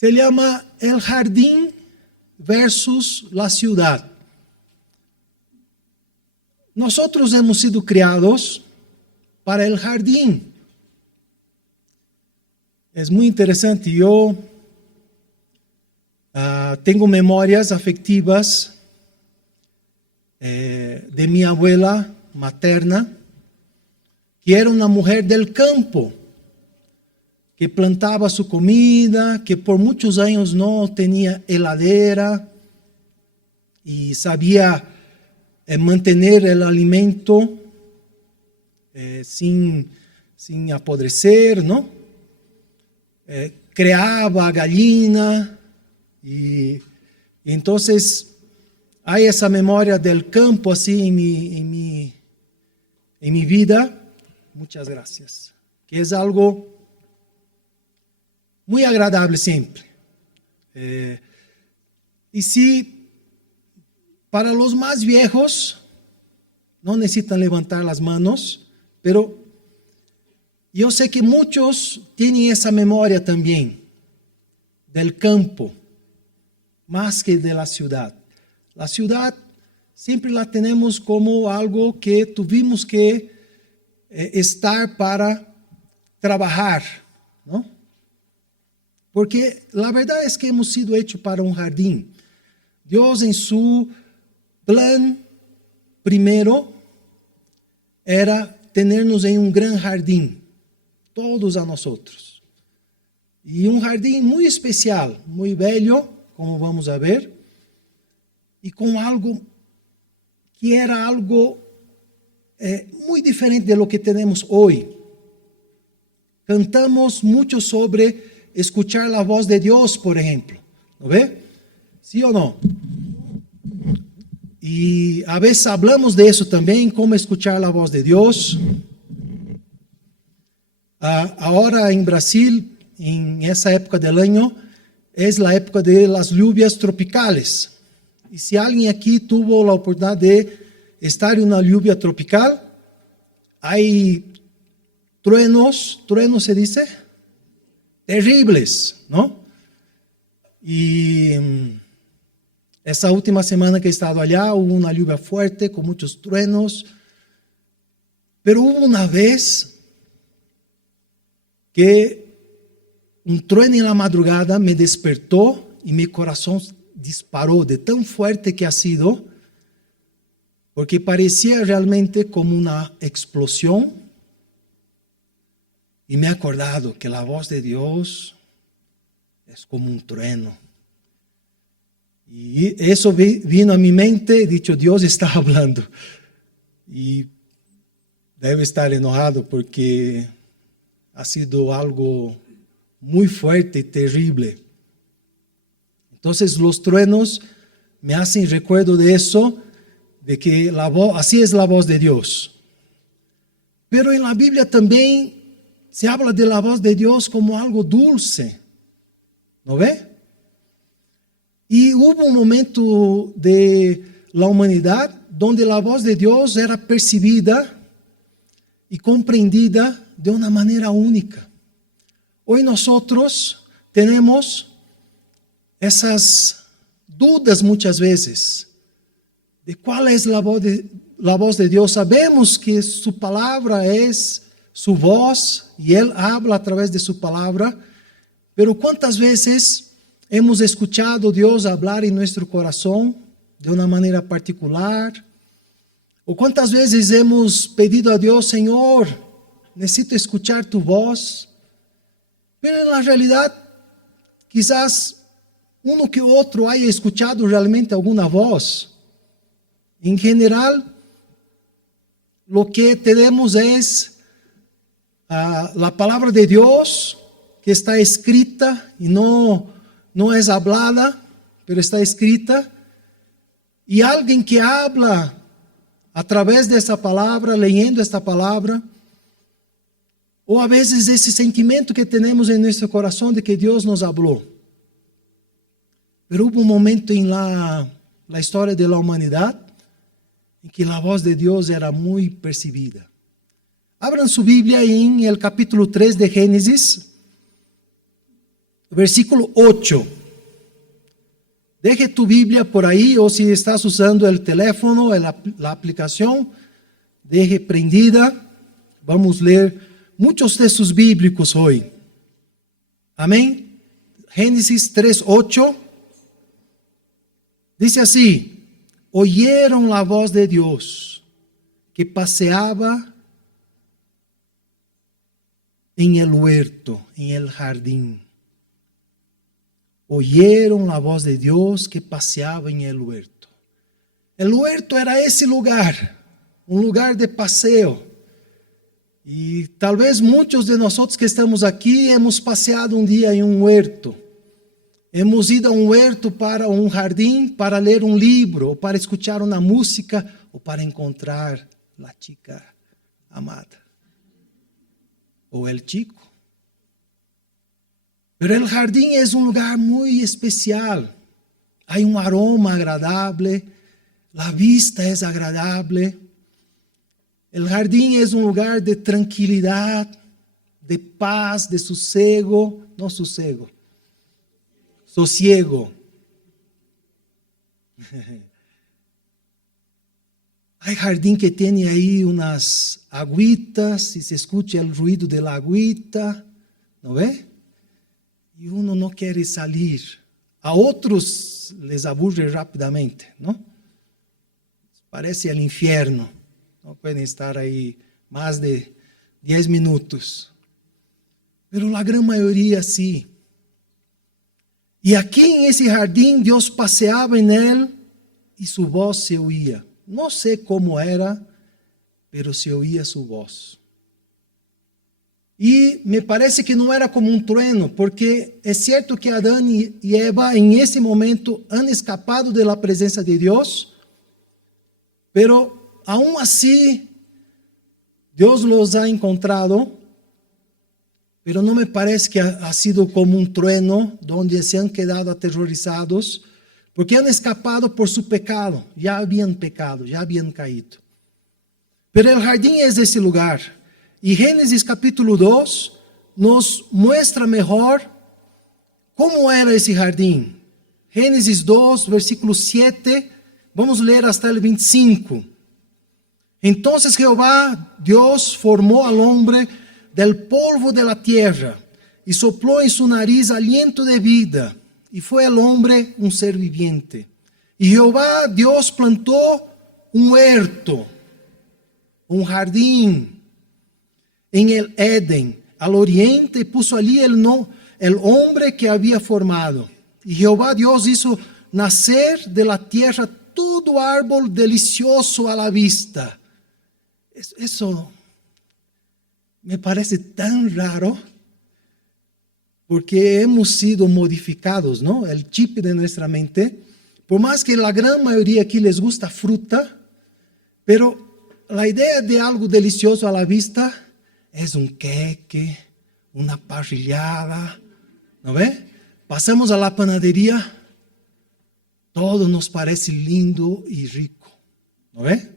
Se llama El Jardín versus la Ciudad. Nosotros hemos sido criados para el jardín. Es muy interesante. Yo tengo memorias afectivas de mi abuela materna, que era una mujer del campo, que plantaba su comida, que por muchos años no tenía heladera y sabía mantener el alimento sin apodrecer, ¿no? Creaba gallina y entonces hay esa memoria del campo así en mi vida. Muchas gracias. Que es algo muy agradable siempre. Y si para los más viejos no necesitan levantar las manos, pero yo sé que muchos tienen esa memoria también del campo, más que de la ciudad. La ciudad siempre la tenemos como algo que tuvimos que estar para trabajar, ¿no? Porque la verdad es que hemos sido hechos para un jardín. Dios en su plan primero era tenernos en un gran jardín, todos a nosotros. Y un jardín muy especial, muy bello, como vamos a ver, y con algo que era algo muy diferente de lo que tenemos hoy. Cantamos mucho sobre escuchar la voz de Dios, por ejemplo. ¿No ve? ¿Sí o no? Y a veces hablamos de eso también, cómo escuchar la voz de Dios. Ahora en Brasil, en esa época del año, es la época de las lluvias tropicales. Y si alguien aquí tuvo la oportunidad de estar en una lluvia tropical, hay truenos se dice, terribles, ¿no? Y esa última semana que he estado allá hubo una lluvia fuerte con muchos truenos, pero hubo una vez que un trueno en la madrugada me despertó y mi corazón disparó de tan fuerte que ha sido, porque parecía realmente como una explosión. Y me he acordado que la voz de Dios es como un trueno. Y eso vino a mi mente, he dicho, Dios está hablando. Y debe estar enojado porque ha sido algo muy fuerte y terrible. Entonces los truenos me hacen recuerdo de eso, de que así es la voz de Dios. Pero en la Biblia también se habla de la voz de Dios como algo dulce, ¿no ve? Y hubo un momento de la humanidad donde la voz de Dios era percibida y comprendida de una manera única. Hoy nosotros tenemos esas dudas muchas veces de cuál es la voz de Dios. Sabemos que su palabra es su voz y Él habla a través de su palabra, pero ¿cuántas veces hemos escuchado a Dios hablar en nuestro corazón de una manera particular? ¿O cuántas veces hemos pedido a Dios, Señor, necesito escuchar tu voz? Pero en la realidad, quizás uno que otro haya escuchado realmente alguna voz. En general, lo que tenemos es la palabra de Dios que está escrita y no es hablada, pero está escrita. Y alguien que habla a través de esa palabra, leyendo esta palabra, o a veces ese sentimiento que tenemos en nuestro corazón de que Dios nos habló. Pero hubo un momento en la historia de la humanidad en que la voz de Dios era muy percibida. Abran su Biblia en el capítulo 3 de Génesis. versículo 8. Deje tu Biblia por ahí, o si estás usando el teléfono, la aplicación, deje prendida. Vamos a leer muchos textos bíblicos hoy. Amén. Génesis 3:8. Dice así: oyeron la voz de Dios que paseaba en el huerto, en el jardín. Oyeron la voz de Dios que paseaba en el huerto. El huerto era ese lugar, un lugar de paseo. Y tal vez muchos de nosotros que estamos aquí hemos paseado un día en un huerto. Hemos ido a un huerto para un jardín, para leer un libro, o para escuchar una música, o para encontrar la chica amada, o el chico. Pero el jardín es un lugar muy especial. Hay un aroma agradable, la vista es agradable. El jardín es un lugar de tranquilidad, de paz, de sosiego, no sosiego, sosiego. Hay jardín que tiene ahí unas agüitas y se escucha el ruido de la agüita, ¿no ve? Y uno no quiere salir. A otros les aburre rápidamente, ¿no? Parece el infierno. No pueden estar ahí más de 10 minutos. Pero la gran mayoría sí. Y aquí en ese jardín Dios paseaba en él y su voz se oía. No sé cómo era, pero se oía su voz. Y me parece que no era como un trueno, porque es cierto que Adán y Eva en ese momento han escapado de la presencia de Dios, pero aún así Dios los ha encontrado, pero no me parece que ha sido como un trueno donde se han quedado aterrorizados, porque han escapado por su pecado, ya habían pecado, ya habían caído. Pero el jardín es ese lugar. Y Génesis capítulo 2 nos muestra mejor cómo era ese jardín. Génesis 2, versículo 7, vamos a leer hasta el 25. Entonces Jehová, Dios, formó al hombre del polvo de la tierra y sopló en su nariz aliento de vida, y fue el hombre un ser viviente. Y Jehová, Dios, plantó un huerto, un jardín, en el Edén, al oriente, y puso allí el hombre que había formado. Y Jehová Dios hizo nacer de la tierra todo árbol delicioso a la vista. Eso me parece tan raro, porque hemos sido modificados, ¿no? El chip de nuestra mente. Por más que la gran mayoría aquí les gusta fruta, pero la idea de algo delicioso a la vista es un queque, una parrillada, ¿no ve? Pasamos a la panadería, todo nos parece lindo y rico, ¿no ve?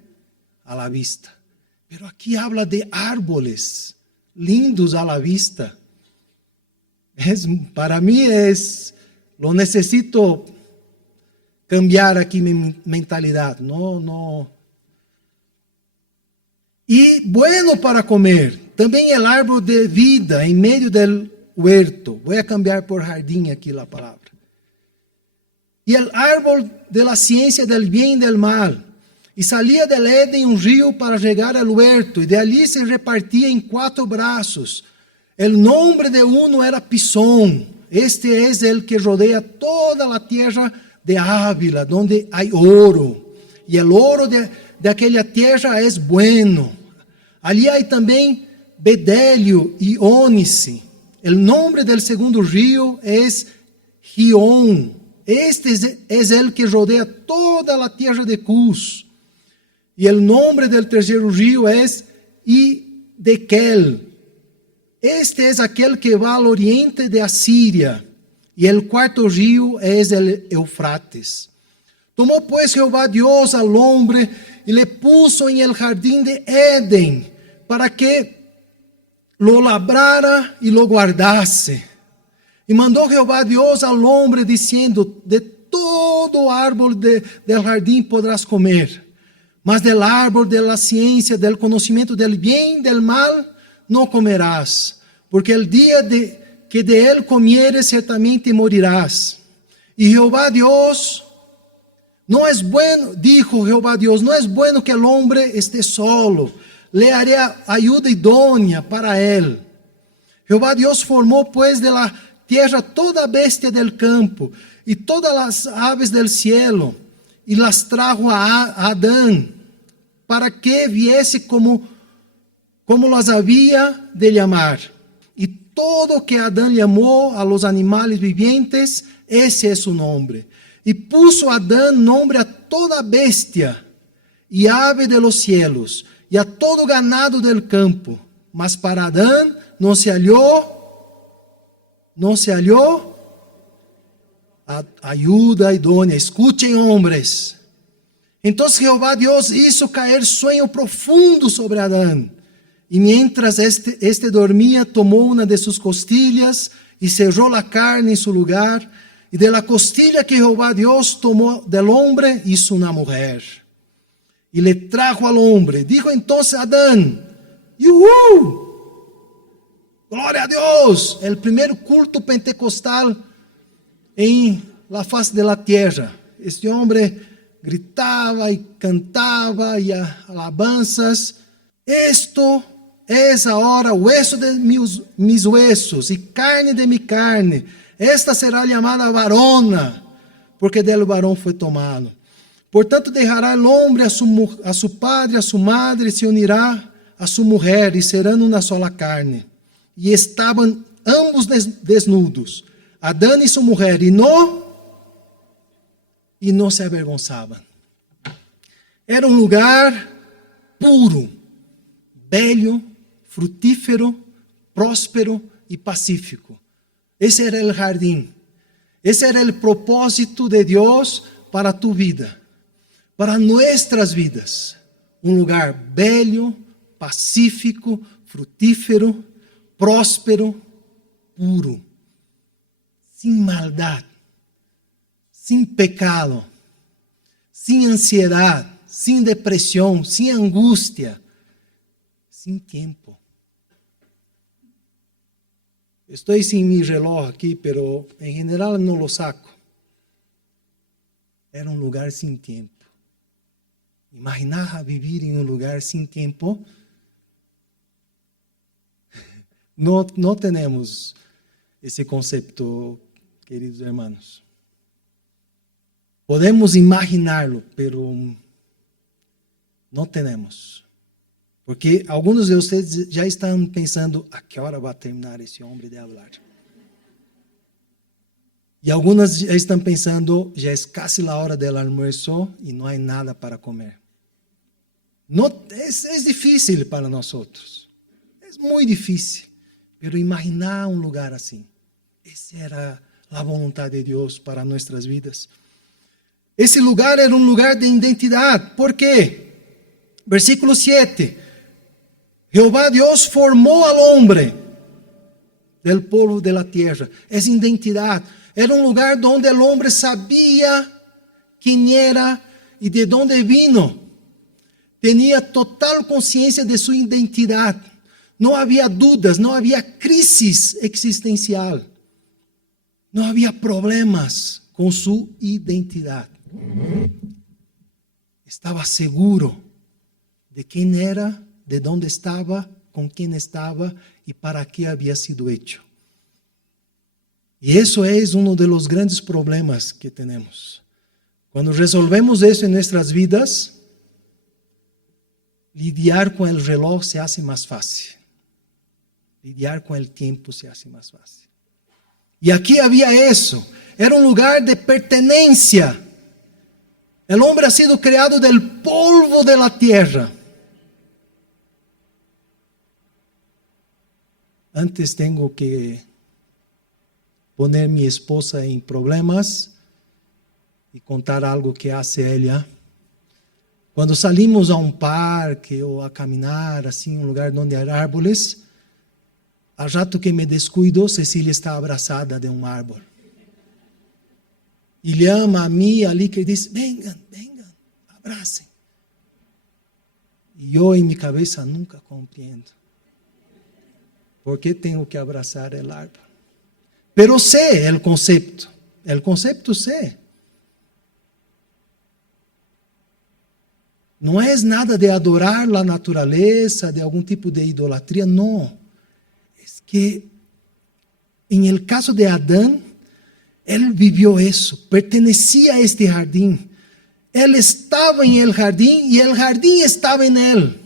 A la vista. Pero aquí habla de árboles lindos a la vista. Para mí lo necesito cambiar aquí mi mentalidad, no. Y bueno para comer. También el árbol de vida en medio del huerto. Voy a cambiar por jardín aquí la palabra. Y el árbol de la ciencia del bien y del mal. Y salía del Edén un río para llegar al huerto. Y de allí se repartía en 4 brazos. El nombre de uno era Pisón. Este es el que rodea toda la tierra de Ávila, donde hay oro. Y el oro de aquella tierra es bueno. Allí hay también bedelio y ónice. El nombre del segundo río es Gihón. Este es el que rodea toda la tierra de Cus. Y el nombre del tercer río es Idekel. Este es aquel que va al oriente de Asiria. Y el cuarto río es el Eufrates. Tomó pues Jehová Dios al hombre y le puso en el jardín de Edén para que lo labrara y lo guardase. Y mandó Jehová Dios al hombre diciendo, de todo árbol del jardín podrás comer, mas del árbol de la ciencia, del conocimiento del bien y del mal, no comerás, porque el día que de él comieres, ciertamente morirás. Y Jehová Dios, no es bueno, dijo Jehová Dios, no es bueno que el hombre esté solo, le haré ayuda idónea para él. Jehová Dios formó pues de la tierra toda bestia del campo y todas las aves del cielo, y las trajo a Adán, para que viese como las había de llamar. Y todo que Adán llamó a los animales vivientes, ese es su nombre. Y puso Adán nombre a toda bestia y ave de los cielos, y a todo ganado del campo. Mas para Adán no se halló ayuda idónea. Escuchen, hombres. Entonces Jehová Dios hizo caer sueño profundo sobre Adán. Y mientras este dormía, tomó una de sus costillas y cerró la carne en su lugar. Y de la costilla que Jehová Dios tomó del hombre, hizo una mujer. Y le trajo al hombre. Dijo entonces Adán, ¡yuhu! Gloria a Dios, el primer culto pentecostal en la faz de la tierra. Este hombre gritaba y cantaba y alabanzas. Esto es ahora hueso de mis huesos y carne de mi carne. Esta será llamada varona, porque del varón fue tomado. Por tanto dejará el hombre a su padre, a su madre, y se unirá a su mujer, y serán una sola carne. Y estaban ambos desnudos, Adán y su mujer, y no se avergonzaban. Era un lugar puro, bello, frutífero, próspero y pacífico. Ese era el jardín. Ese era el propósito de Dios para tu vida, para nuestras vidas. Un lugar bello, pacífico, frutífero, próspero, puro, sin maldad, sin pecado, sin ansiedad, sin depresión, sin angustia, sin tiempo. Estoy sin mi reloj aquí, pero en general no lo saco. Era un lugar sin tiempo. Imaginar vivir en un lugar sin tiempo. No tenemos ese concepto, queridos hermanos. Podemos imaginarlo, pero no tenemos. Porque algunos de ustedes ya están pensando, ¿a qué hora va a terminar ese hombre de hablar? Y algunas ya están pensando, ya es casi la hora del almuerzo y no hay nada para comer. No, es difícil para nosotros. Es muy difícil. Pero imaginar un lugar así. Esa era la voluntad de Dios para nuestras vidas. Ese lugar era un lugar de identidad. ¿Por qué? Versículo 7. Jehová Dios formó al hombre del polvo de la tierra. Es identidad. Era un lugar donde el hombre sabía quién era y de dónde vino. Tenía total conciencia de su identidad. No había dudas, no había crisis existencial. No había problemas con su identidad. Estaba seguro de quién era, de dónde estaba, con quién estaba y para qué había sido hecho. Y eso es uno de los grandes problemas que tenemos. Cuando resolvemos eso en nuestras vidas, lidiar con el reloj se hace más fácil. Lidiar con el tiempo se hace más fácil. Y aquí había eso. Era un lugar de pertenencia. El hombre ha sido creado del polvo de la tierra. Antes tengo que poner a mi esposa en problemas y contar algo que hace ella. Cuando salimos a un parque o a caminar, así, en un lugar donde hay árboles, Al rato que me descuido, Cecilia está abrazada de un árbol. Y llama a mí, a Lica, y dice, vengan, abracen. Y yo en mi cabeza nunca comprendo. ¿Por qué tengo que abrazar el árbol? Pero sé el concepto sé. No es nada de adorar la naturaleza, de algún tipo de idolatría, no. Es que en el caso de Adán, él vivió eso, pertenecía a este jardín. Él estaba en el jardín y el jardín estaba en él.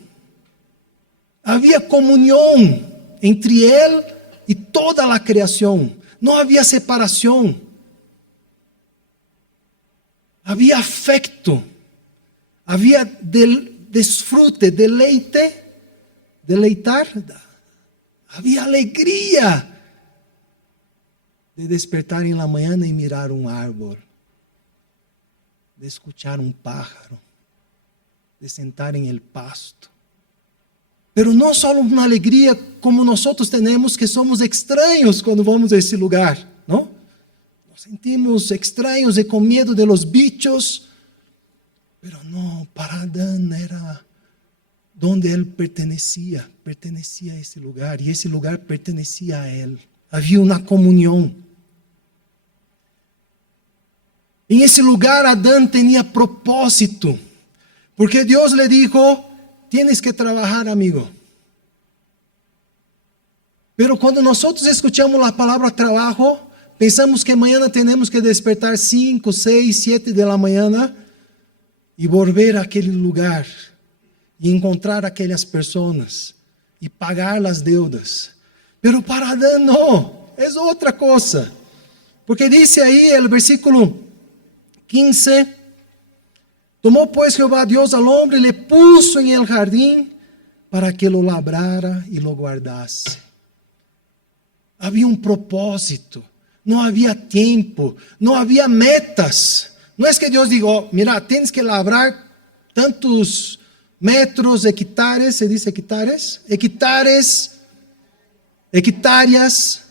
Había comunión entre él y toda la creación. No había separación. Había afecto. Había disfrute, deleitar. Había alegría de despertar en la mañana y mirar un árbol, de escuchar un pájaro, de sentar en el pasto. Pero no solo una alegría como nosotros tenemos, que somos extraños cuando vamos a ese lugar, ¿no? Nos sentimos extraños y con miedo de los bichos. Pero no, para Adán era donde él pertenecía a ese lugar, y ese lugar pertenecía a él. Había una comunión. En ese lugar Adán tenía propósito, porque Dios le dijo, tienes que trabajar, amigo. Pero cuando nosotros escuchamos la palabra trabajo, pensamos que mañana tenemos que despertar 5, 6, 7 de la mañana y volver a aquel lugar y encontrar aquellas personas y pagar las deudas. Pero para Adán no, es otra cosa. Porque dice ahí el versículo 15, tomó pues Jehová Dios al hombre y le puso en el jardín para que lo labrara y lo guardase. Había un propósito, no había tiempo, no había metas. No es que Dios diga, mira, tienes que labrar tantos metros, hectáreas, se dice hectáreas, hectáreas.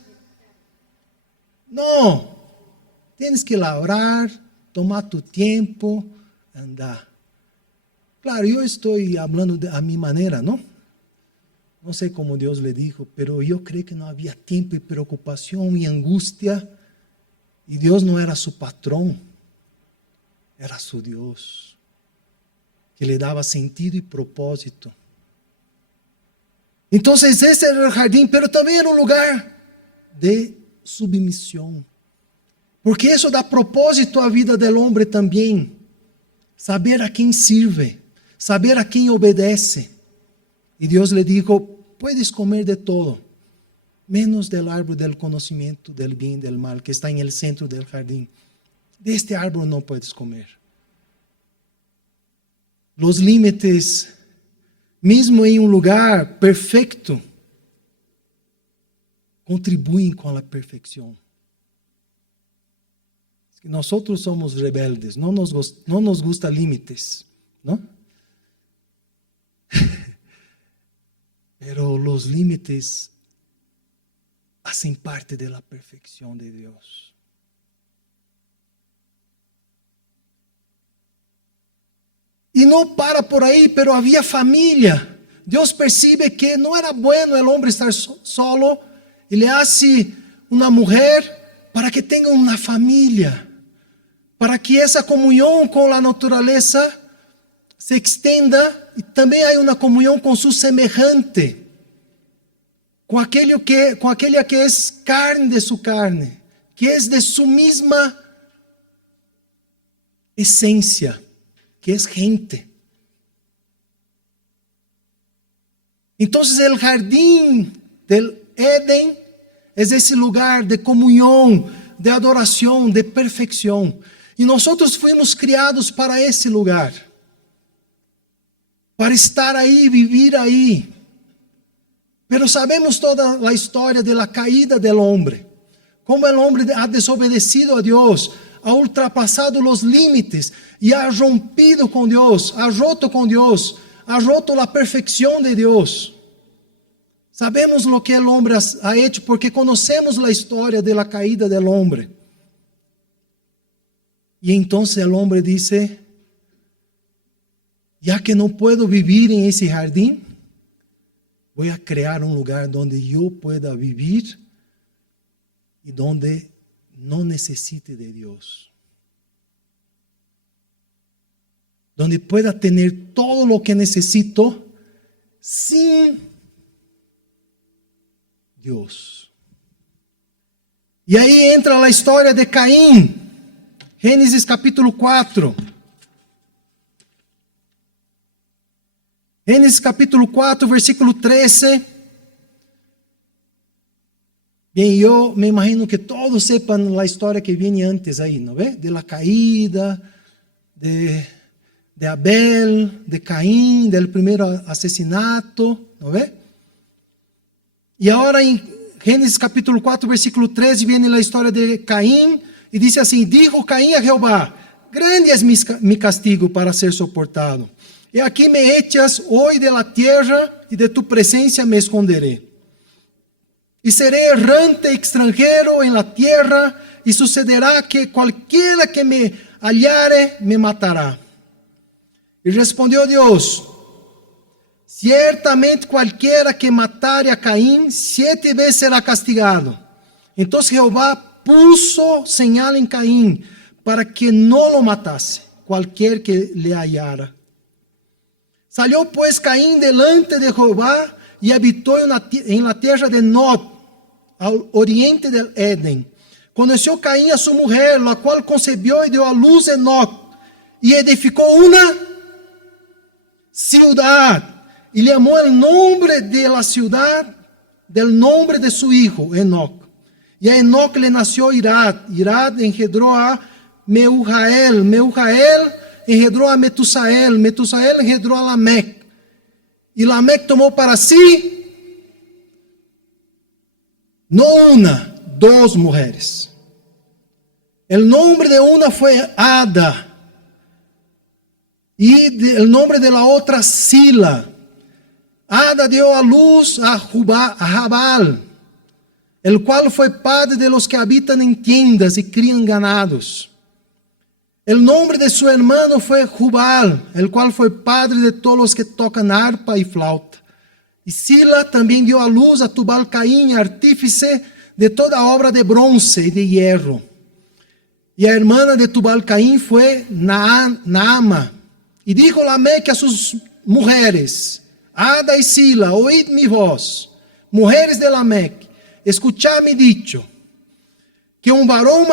No, tienes que labrar, tomar tu tiempo, andar. Claro, yo estoy hablando a mi manera, ¿no? No sé cómo Dios le dijo, pero yo creo que no había tiempo y preocupación y angustia. Y Dios no era su patrón, era su Dios, que le daba sentido y propósito. Entonces ese era el jardín, pero también era un lugar de submisión. Porque eso da propósito à vida del hombre também. Saber a quem sirve, saber a quem obedece. E Deus lhe dijo, puedes comer de todo, menos del árbol del conocimiento del bien y del mal, que está en el centro del jardín. De este árbol no puedes comer. Los límites, mesmo em um lugar perfeito, contribuem com a perfeição. Nosotros somos rebeldes, no nos gusta límites, ¿no? Pero los límites hacen parte de la perfección de Dios. Y no para por ahí, pero había familia. Dios percibe que no era bueno el hombre estar solo y le hace una mujer para que tenga una familia. Para que essa comunhão com a natureza se extenda e também há uma comunhão com seu semelhante, com aquele que é carne de sua carne, que é de sua mesma essência, que é gente. Então, o jardim del Éden é esse lugar de comunhão, de adoração, de perfeição. E nós fomos criados para esse lugar, para estar aí, viver aí. Pero sabemos toda a história da caída do homem, como o homem ha desobedecido a Deus, ha ultrapassado os limites e ha rompido com Deus, ha roto com Deus, ha roto a perfeição de Deus. Sabemos lo que el hombre ha hecho porque conocemos la historia de la caída del hombre. Y entonces el hombre dice, ya que no puedo vivir en ese jardín, voy a crear un lugar donde yo pueda vivir y donde no necesite de Dios. Donde pueda tener todo lo que necesito sin Dios. Y ahí entra la historia de Caín. Gênesis capítulo 4. Gênesis capítulo 4, versículo 13. Bem, eu me imagino que todos sepam a história que vem antes aí, não é? De la caída, de Abel, de Caín, del primeiro assassinato, não é? E agora em Gênesis capítulo 4, versículo 13, vem a história de Caín, e diz assim, dijo Caín a Jehová, grande es mi castigo para ser soportado. E aqui me echas hoy de la tierra, e de tu presencia me esconderé. E seré errante extranjero en la tierra, e sucederá que cualquiera que me hallare me matará. E respondeu Deus, ciertamente cualquiera que matare a Caín, 7 veces será castigado. Então Jehová puso señal en Caín, para que no lo matase, cualquier que le hallara. Salió pues Caín delante de Jehová, y habitó en la tierra de Nod, al oriente del Edén. Conoció Caín a su mujer, la cual concebió y dio a luz Enoc, y edificó una ciudad, y le llamó el nombre de la ciudad del nombre de su hijo, Enoc. Y a Enoc le nació Irad, Irad engendró a Meujael, Meujael engendró a Metusael, Metusael engendró a Lamec. Y Lamec tomó para sí, no una, 2 mujeres. El nombre de una fue Ada, y el nombre de la otra Sila. Ada dio a luz a Jabal, el cual fue padre de los que habitan en tiendas y crían ganados. El nombre de su hermano fue Jubal, el cual fue padre de todos los que tocan arpa y flauta. Y Sila también dio a luz a Tubal Caín, artífice de toda obra de bronce y de hierro. Y la hermana de Tubal Caín fue Naama. Y dijo Lamec a sus mujeres, Ada y Sila, oíd mi voz, mujeres de Lamec, escuchad mi dicho, que un varón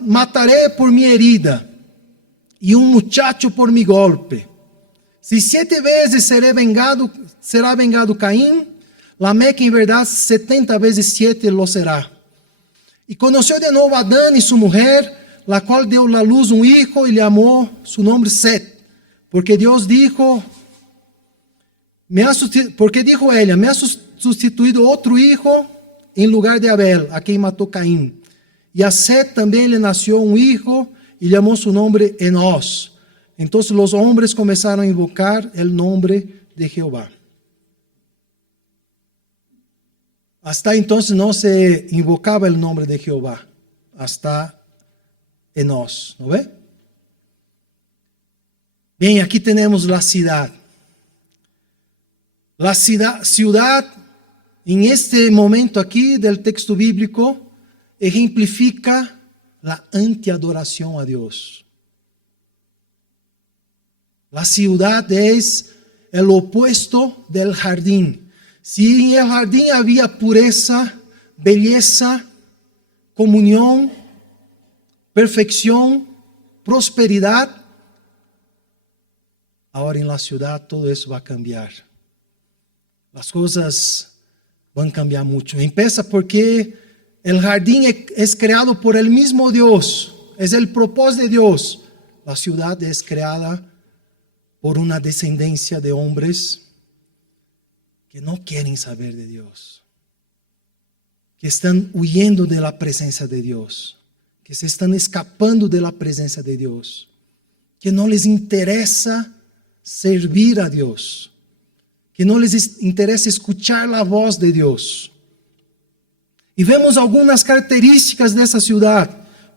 mataré por mi herida, y un muchacho por mi golpe. Si 7 veces será vengado Caín, Lamec en verdad 70 veces 7 lo será. Y conoció de nuevo a Adán y su mujer, la cual dio a luz un hijo y le llamó su nombre Set, porque Dios dijo, porque dijo ella, me ha sustituido otro hijo en lugar de Abel, a quien mató Caín. Y a Set también le nació un hijo y llamó su nombre Enos. Entonces los hombres comenzaron a invocar el nombre de Jehová. Hasta entonces no se invocaba el nombre de Jehová, hasta Enos, ¿no ve? Bien, aquí tenemos la ciudad. La ciudad, en este momento aquí del texto bíblico, ejemplifica la antiadoración a Dios. La ciudad es el opuesto del jardín. Si en el jardín había pureza, belleza, comunión, perfección, prosperidad, ahora en la ciudad todo eso va a cambiar. Las cosas van a cambiar mucho. Empieza porque el jardín es creado por el mismo Dios. Es el propósito de Dios. La ciudad es creada por una descendencia de hombres que no quieren saber de Dios, que están huyendo de la presencia de Dios, que se están escapando de la presencia de Dios, que no les interesa servir a Dios, que no les interesa escuchar la voz de Dios. Y vemos algunas características de esa ciudad,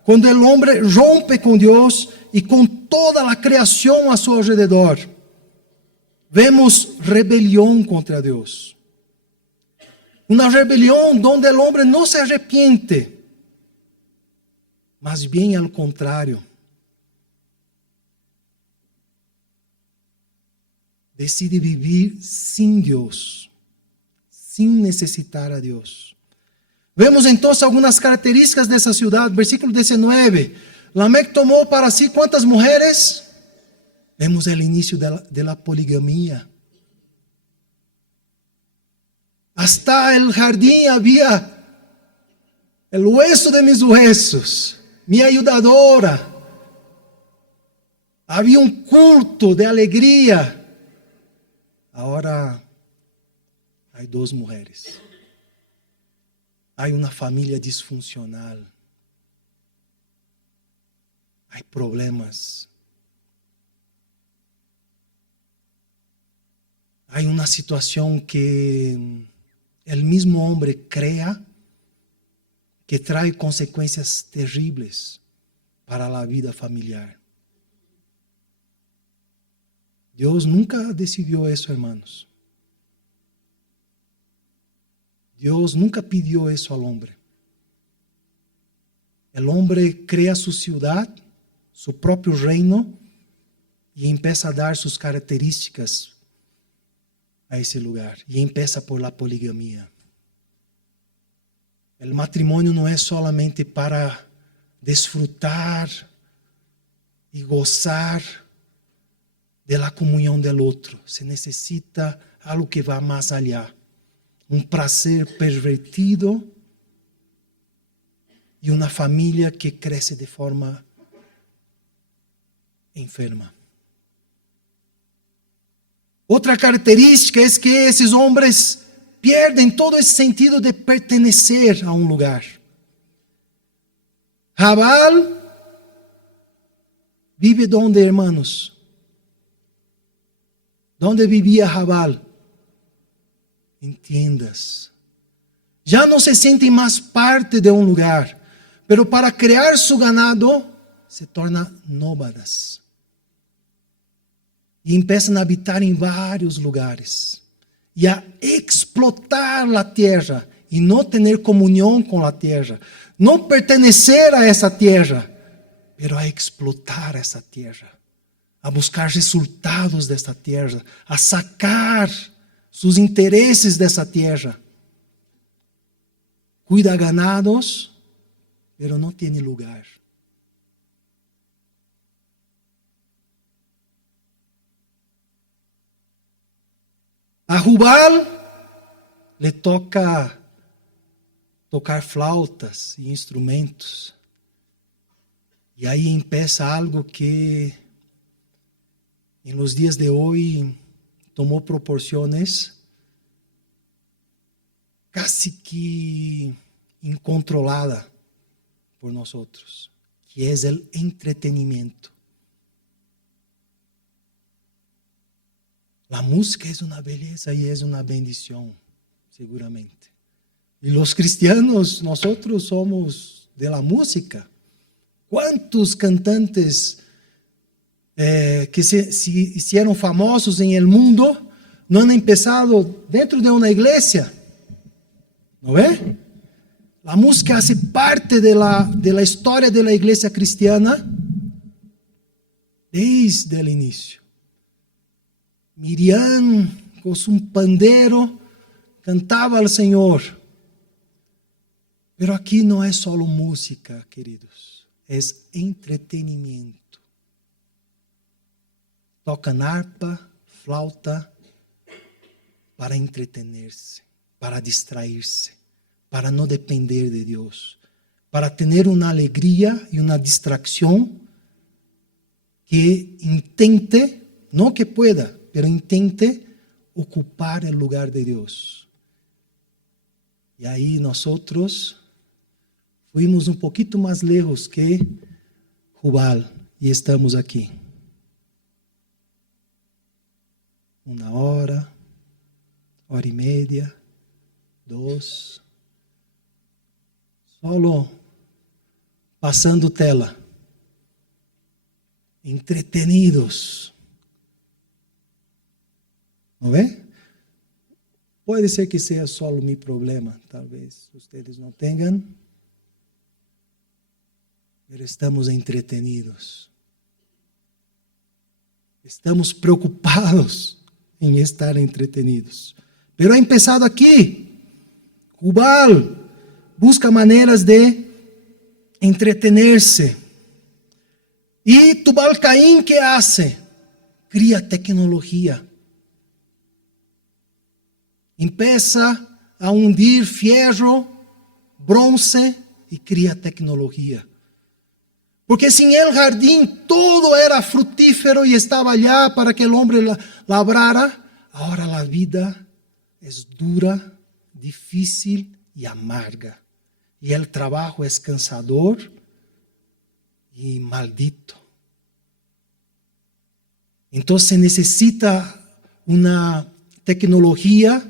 cuando el hombre rompe con Dios y con toda la creación a su alrededor. Vemos rebelión contra Dios. Una rebelión donde el hombre no se arrepiente, más bien al contrario. Decide vivir sin Dios, sin necesitar a Dios. Vemos entonces algunas características de esa ciudad. Versículo 19. Lamec tomó para sí ¿cuántas mujeres? Vemos el inicio de la poligamia. Hasta el jardín había el hueso de mis huesos, mi ayudadora. Había un culto de alegría. Ahora hay 2 mujeres. Hay una familia disfuncional. Hay problemas. Hay una situación que el mismo hombre crea que trae consecuencias terribles para la vida familiar. Dios nunca decidió eso, hermanos. Dios nunca pidió eso al hombre. El hombre crea su ciudad, su propio reino, y empieza a dar sus características a ese lugar. Y empieza por la poligamia. El matrimonio no es solamente para disfrutar y gozar de la comunión del otro. Se necesita algo que va más allá. Un placer pervertido y una familia que crece de forma enferma. Otra característica es que esos hombres pierden todo ese sentido de pertenecer a un lugar. Jabal vive donde, hermanos? ¿Dónde vivía Jabal? En tiendas. Ya no se sienten más parte de un lugar, pero para crear su ganado se tornan nómadas. Y empiezan a habitar en varios lugares. Y a explotar la tierra y no tener comunión con la tierra. No pertenecer a esa tierra, pero a explotar esa tierra. A buscar resultados de esta tierra. A sacar sus intereses de esa tierra. Cuida ganados, pero no tiene lugar. A Jubal le toca tocar flautas e instrumentos. E aí empieza algo que en los días de hoy tomó proporciones casi que incontrolada por nosotros, que es el entretenimiento. La música es una belleza y es una bendición, seguramente. Y los cristianos, nosotros somos de la música. ¿Cuántos cantantes que se hicieron famosos en el mundo no han empezado dentro de una iglesia? ¿No ve? La música hace parte de la historia de la iglesia cristiana desde el inicio. Miriam, con su pandero, cantaba al Señor. Pero aquí no es solo música, queridos, es entretenimiento. Tocan arpa, flauta, para entretenerse, para distraerse, para no depender de Dios, para tener una alegría y una distracción que intente, no que pueda, pero intente ocupar el lugar de Dios. Y ahí nosotros fuimos un poquito más lejos que Jubal y estamos aquí. 1 hora, hora y media, 2, solo passando tela, entretenidos. ¿No ve? Puede ser que sea solo mi problema, tal vez ustedes no tengan, pero estamos entretenidos. Estamos preocupados en estar entretenidos. Pero ha empezado aquí. Jubal busca maneiras de entretenerse. E Tubal Caim, ¿qué hace? Cria tecnologia. Empieza a hundir fierro, bronce e cria tecnologia. Porque sin el jardín todo era frutífero y estaba allá para que el hombre labrara. Ahora la vida es dura, difícil y amarga. Y el trabajo es cansador y maldito. Entonces necesita una tecnología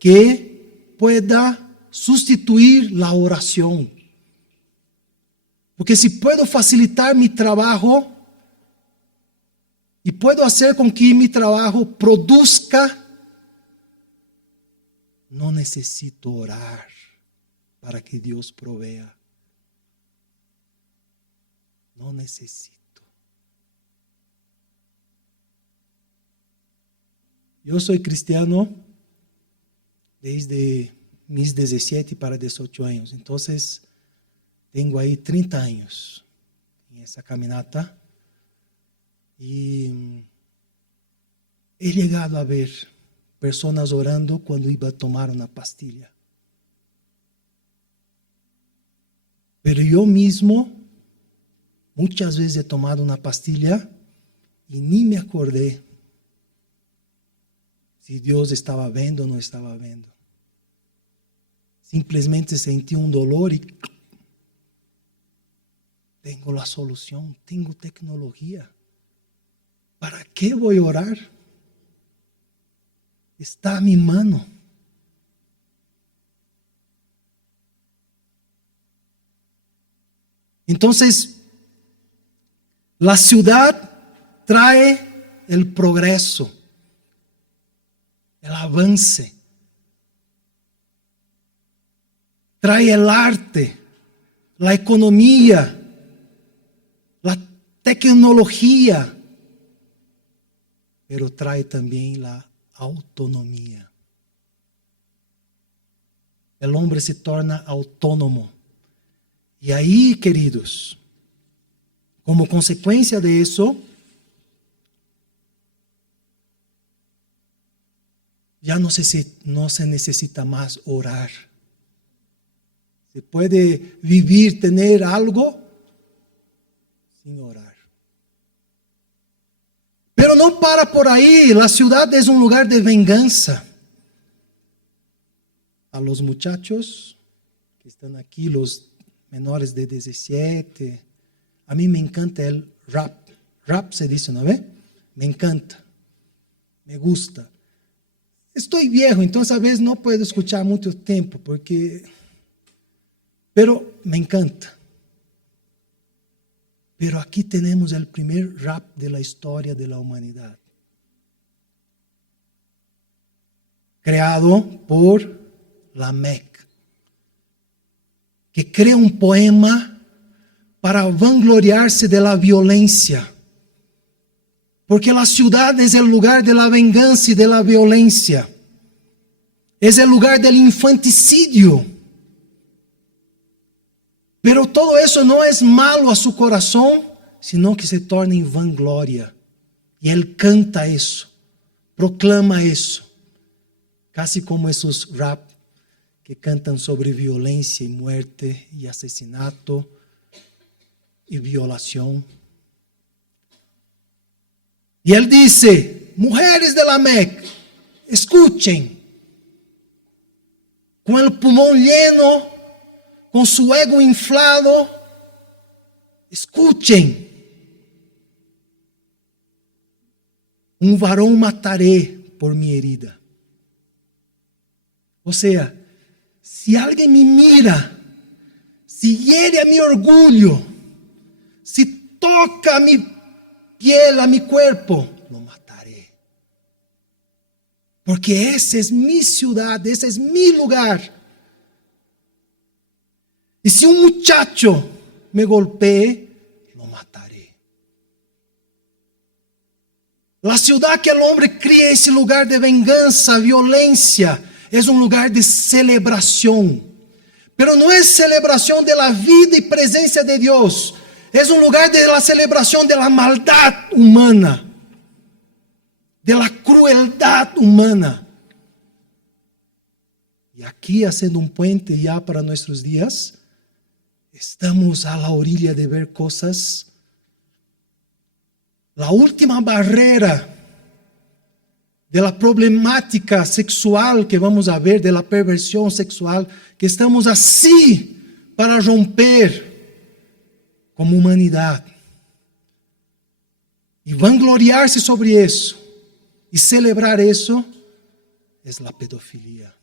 que pueda sustituir la oración. Porque si puedo facilitar mi trabajo y puedo hacer con que mi trabajo produzca, no necesito orar para que Dios provea. No necesito. Yo soy cristiano desde mis 17 para 18 años. Entonces, tengo ahí 30 años en esa caminata. Y he llegado a ver personas orando cuando iba a tomar una pastilla. Pero yo mismo muchas veces he tomado una pastilla y ni me acordé si Dios estaba viendo o no estaba viendo. Simplemente sentí un dolor y tengo la solución, tengo tecnología. ¿Para qué voy a orar? Está a mi mano. Entonces, la ciudad trae el progreso, el avance, trae el arte, la economía, la tecnología, pero trae también la autonomía. El hombre se torna autónomo. Y ahí, queridos, como consecuencia de eso, ya no se necesita más orar. Se puede vivir, tener algo sin orar. Pero no para por ahí. La ciudad es un lugar de venganza. A los muchachos que están aquí, los menores de 17, a mí me encanta el rap. Rap se dice, ¿no ve? Me encanta. Me gusta. Estoy viejo, entonces a veces no puedo escuchar mucho tiempo, pero me encanta. Pero aquí tenemos el primer rap de la historia de la humanidad. Creado por Lamech, que crea un poema para vangloriarse de la violencia. Porque la ciudad es el lugar de la venganza y de la violencia. Es el lugar del infanticidio. Pero todo eso no es malo a su corazón, sino que se torna en vangloria. Y él canta eso, proclama eso. Casi como esos rap que cantan sobre violencia y muerte y asesinato y violación. Y él dice, mujeres de Lamech, escuchen, con el pulmón lleno, con su ego inflado, escuchen. Un varón mataré por mi herida. O sea, si alguien me mira, si hiere a mi orgullo, si toca a mi piel, a mi cuerpo, lo mataré. Porque esa es mi ciudad, ese es mi lugar. Y si un muchacho me golpee, lo mataré. La ciudad que el hombre cría, ese lugar de venganza, violencia, es un lugar de celebración. Pero no es celebración de la vida y presencia de Dios. Es un lugar de la celebración de la maldad humana, de la crueldad humana. Y aquí, haciendo un puente ya para nuestros días, estamos a la orilla de ver cosas. La última barrera de la problemática sexual que vamos a ver, de la perversión sexual, que estamos así para romper como humanidad. Y vangloriarse sobre eso y celebrar eso es la pedofilia.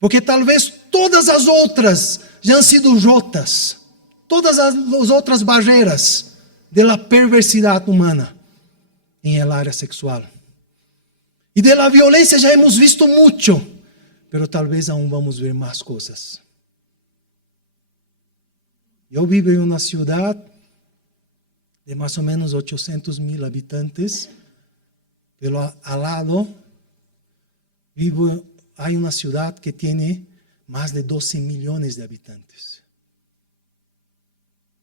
Porque tal vez todas as outras já han sido rotas. Todas as outras barreiras de la perversidade humana em el área sexual. E de la violência já hemos visto muito, pero tal vez aún vamos ver mais coisas. Eu vivo em uma cidade de mais ou menos 800,000 habitantes, pero al lado hay una ciudad que tiene más de 12 millones de habitantes.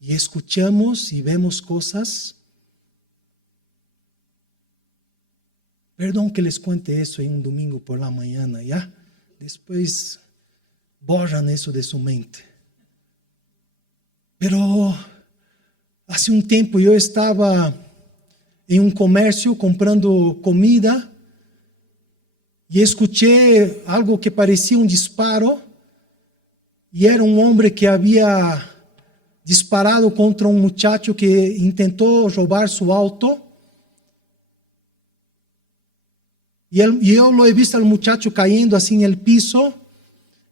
Y escuchamos y vemos cosas. Perdón que les cuente eso en un domingo por la mañana, ¿ya? Después borran eso de su mente. Pero hace un tiempo yo estaba en un comercio comprando comida y escuché algo que parecía un disparo y era un hombre que había disparado contra un muchacho que intentó robar su auto. Y yo lo he visto al muchacho cayendo así en el piso.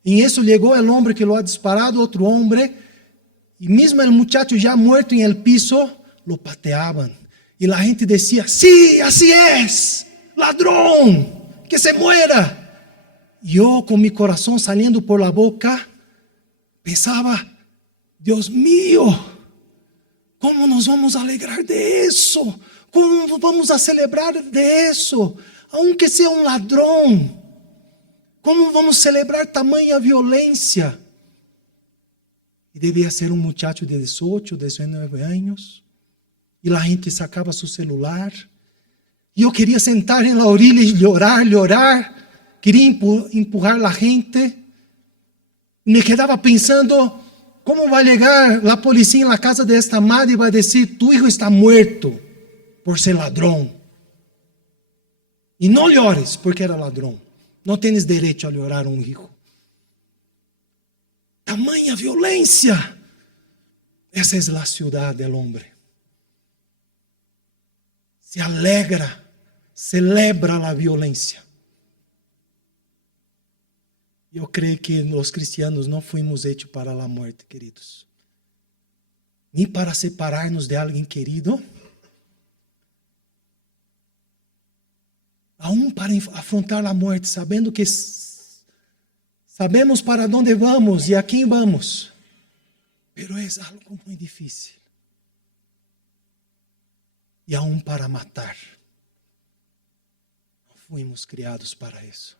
Y en eso llegó el hombre que lo ha disparado, otro hombre. Y mismo el muchacho ya muerto en el piso, lo pateaban. Y la gente decía, sí, así es, ladrón, que se muera. Yo con mi corazón saliendo por la boca, pensaba, Dios mío, ¿cómo nos vamos a alegrar de eso? ¿Cómo vamos a celebrar de eso? Aunque sea un ladrón, ¿cómo vamos a celebrar tamanha violência? Y debía ser un muchacho de 18, 19 años. Y la gente sacaba su celular. Y yo quería sentar en la orilla y llorar. Quería empujar a la gente. Y me quedaba pensando, ¿cómo va a llegar la policía en la casa de esta madre y va a decir, tu hijo está muerto por ser ladrón? Y no llores porque era ladrón. No tienes derecho a llorar a un hijo. Tamanha violência. Essa é a ciudad del hombre. Se alegra, celebra a violência. Eu creio que os cristianos não fomos hechos para a morte, queridos. Nem para separar-nos de alguém querido. Aún para afrontar a morte, sabendo que sabemos para onde vamos e a quem vamos. Pero é algo muito difícil. E aún para matar. Não fomos criados para isso.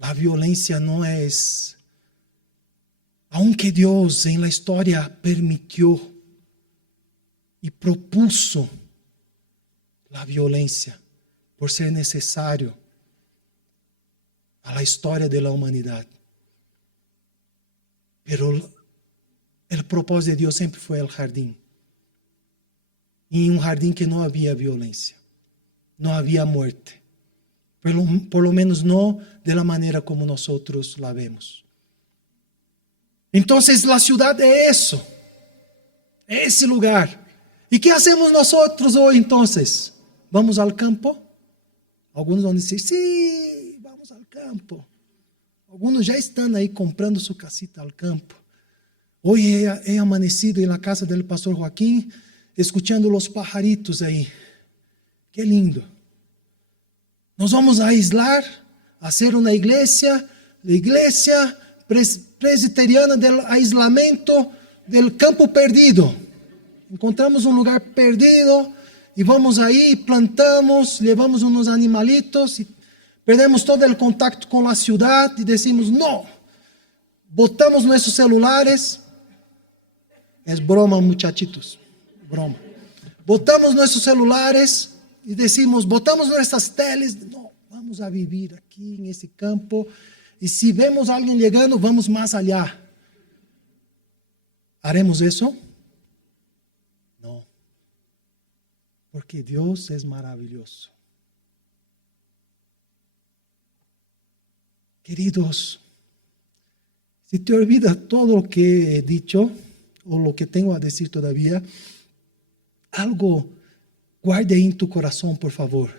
A violência não é... Aunque Deus em la história permitiu e propuso a violência por ser necessário a la história de la humanidad. Pero el propósito de Dios sempre foi el jardín. E em um jardim que não havia violência, não havia muerte. Por lo menos não de la maneira como nós la vemos. Então, a cidade é isso. É esse lugar. E que hacemos nós hoje, então? Vamos ao campo? Alguns vão dizer, sim, vamos ao campo. campo. Algunos ya están ahí comprando su casita al campo. Hoy he amanecido en la casa del pastor Joaquín, escuchando los pajaritos ahí. Qué lindo. Nos vamos a aislar, a hacer una iglesia, la iglesia presbiteriana del aislamiento del campo perdido. Encontramos un lugar perdido y vamos ahí, plantamos, llevamos unos animalitos y perdemos todo el contacto con la ciudad y decimos no. Botamos nuestros celulares. Es broma, muchachitos, broma. Botamos nuestros celulares y decimos, botamos nuestras teles. No, vamos a vivir aquí en ese campo. Y si vemos a alguien llegando, vamos más allá. ¿Haremos eso? No. Porque Dios es maravilloso. Queridos, si te olvidas todo lo que he dicho, o lo que tengo a decir todavía, algo guarde en tu corazón, por favor.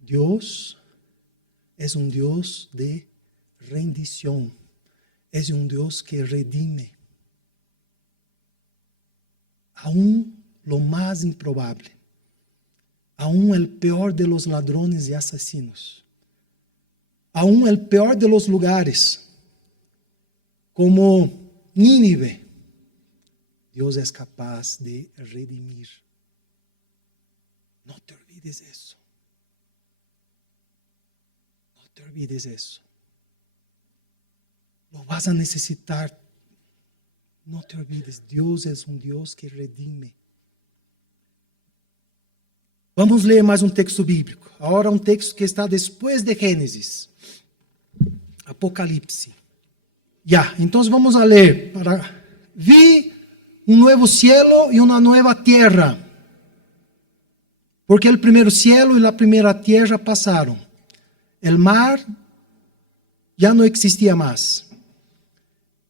Dios es un Dios de rendición. Es un Dios que redime. Aún lo más improbable. Aún el peor de los ladrones y asesinos. Aún el peor de los lugares. Como Nínive. Dios es capaz de redimir. No te olvides eso. No te olvides eso. Lo vas a necesitar. No te olvides. Dios es un Dios que redime. Vamos a leer más un texto bíblico. Ahora un texto que está después de Génesis. Apocalipse. Ya, entonces vamos a leer. Vi un nuevo cielo y una nueva tierra. Porque el primer cielo y la primera tierra pasaron. El mar ya no existía más.